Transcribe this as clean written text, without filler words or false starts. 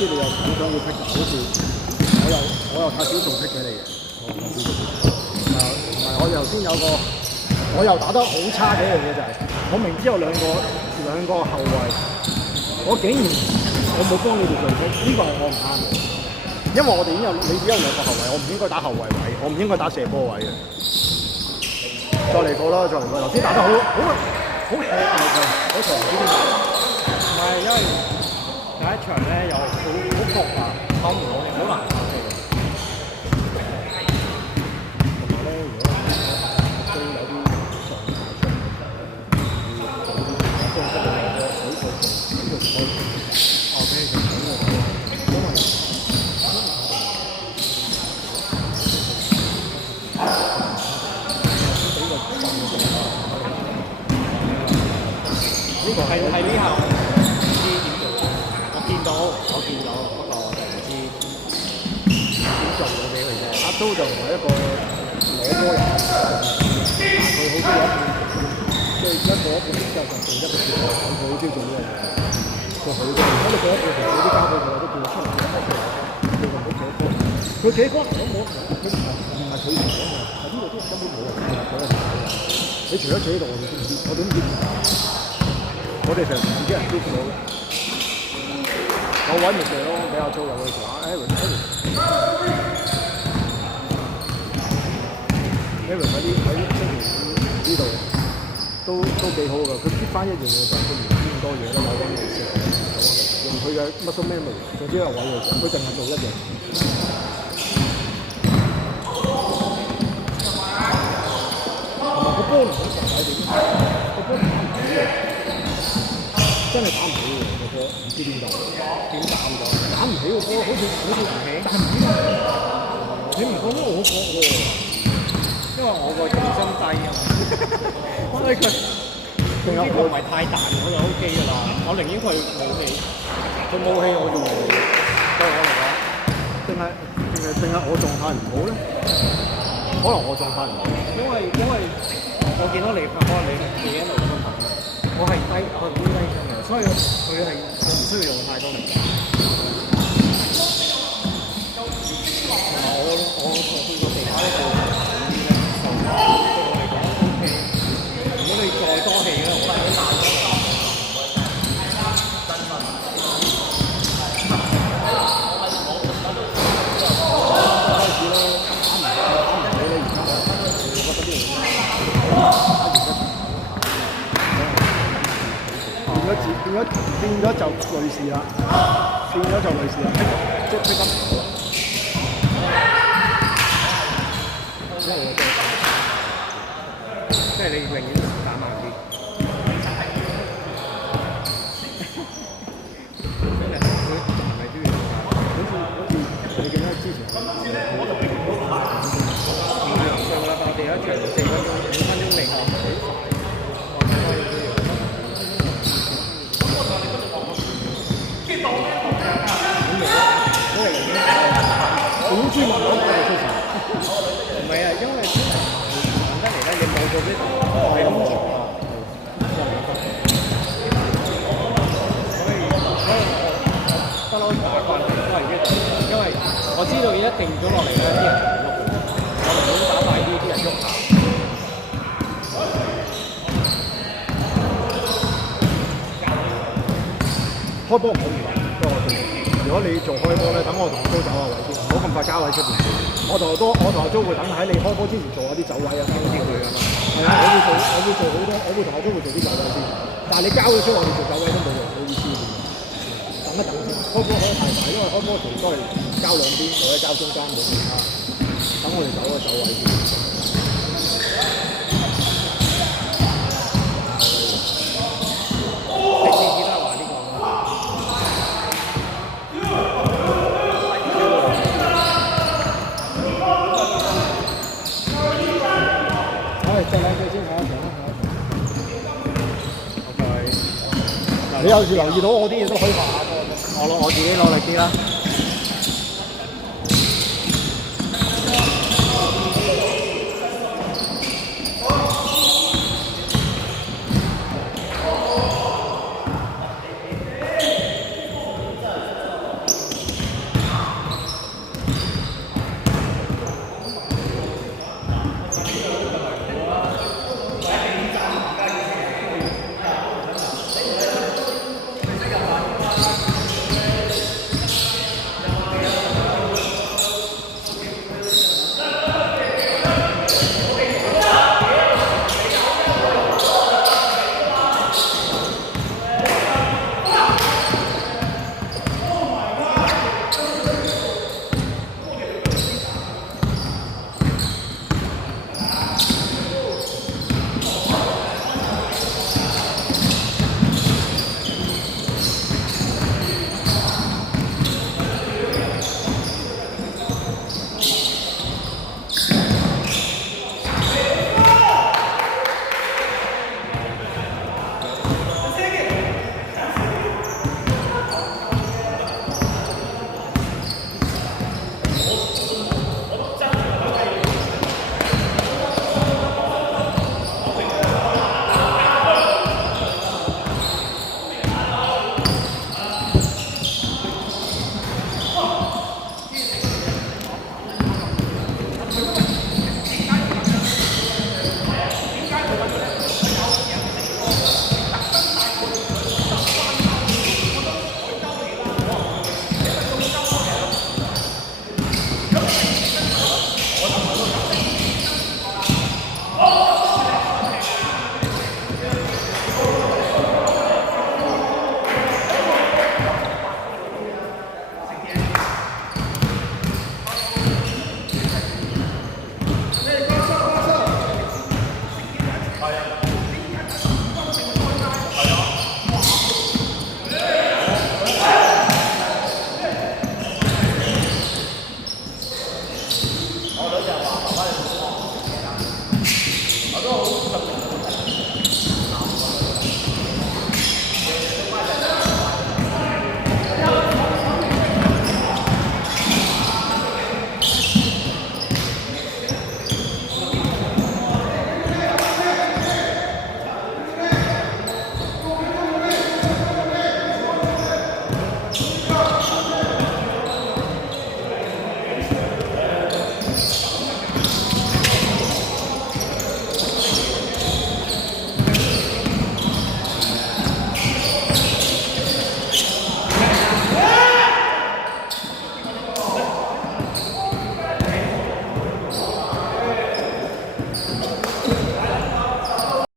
知你又好想要 pick， 好似我又太少做 pick 俾你嘅，同埋我頭先有個我又打得好差嘅一樣嘢就係、我明知有兩個後衞，我竟然冇幫你哋做 pick， 呢個係我唔啱嘅，因為我哋你只有兩個後衞，我唔應該打後衞位，我唔應該打射波位嘅。再嚟過啦，頭先打得好吃力㗎，嗰場唔知點解。唔係因為第一場咧又好焗啊，扣唔到你，好難扣嘅。同埋咧，如果都有啲狀態出嚟，要早啲即係得個水開。OK， 因為呢個係呢下我唔知點做，我見到，不過我就唔知點做到俾佢啫。阿都就唔係一個攞波人，但係佢好中意即係一個之後就做一個接球，佢好中意做呢樣嘢。佢好中意，如果你做一個球，你啲交俾佢，都叫佢出嚟嘅，佢就唔好企波。佢企波我冇，佢唔係佢唔講嘅，係呢度啲人根本冇人講嘅。你除咗企喺度，我哋唔知點打。我哋成日自己人 group 到，我揾條射咯，比較粗入去時候 Aaron 喺呢度都幾好㗎，佢 keep 翻一樣嘢就係佢唔知咁多嘢啦，有揾嚟射，用佢嘅 muscle memory，總之有位嘅時候，佢淨係做一樣。同埋個波唔好實際點，個波打唔到嘅。真係打唔起喎個波，唔知點解打唔起個波，好似唔起，但係唔知你唔覺得我覺喎？因為我個重心低啊嘛，所以佢呢個唔係太大，我就 OK 㗎啦。我寧願佢冇氣，佢冇氣我就冇氣。對我嚟講，定係我狀態唔好咧？可能我狀態唔好，因為我見到你拍波，你一路咁樣拍。我係低，我係好低身嘅，所以佢係我唔需要用太多力。我去過其他啲部門就對我嚟講 OK。如果你再多氣咧，我覺得難咗。開始咧打唔起咧，而家我覺得呢樣變咗就類似啦，即係咁。即係你永遠打慢啲。係咪都要？好似你記得之前上個禮拜第一場4分鐘5分鐘嚟學。總之慢慢就出晒。唔係啊，因為慢得嚟咧，你冇咗啲係咁嘈啊，所以不嬲打慣都係呢度，因為我知道一定咗落嚟咧，啲人就唔喐嘅，我寧願打快啲，啲人喐下。開波唔好亂，不過我做。如果你做開波咧，等我同阿租走下位先，唔好咁快交位出邊。我同阿租會等喺你開波之前做下啲走位啊，收啲佢啊嘛。係啊，我會做好多，我會同阿租會做啲走位先。但係你交咗出，我哋做走位都冇用，冇意思。等一等先，開波開得太大，因為開波時都係交兩邊或者交中間冇其他。等我哋走個走位先。你有時留意到我啲嘢都可以畫下波嘅，我自己努力啲啦。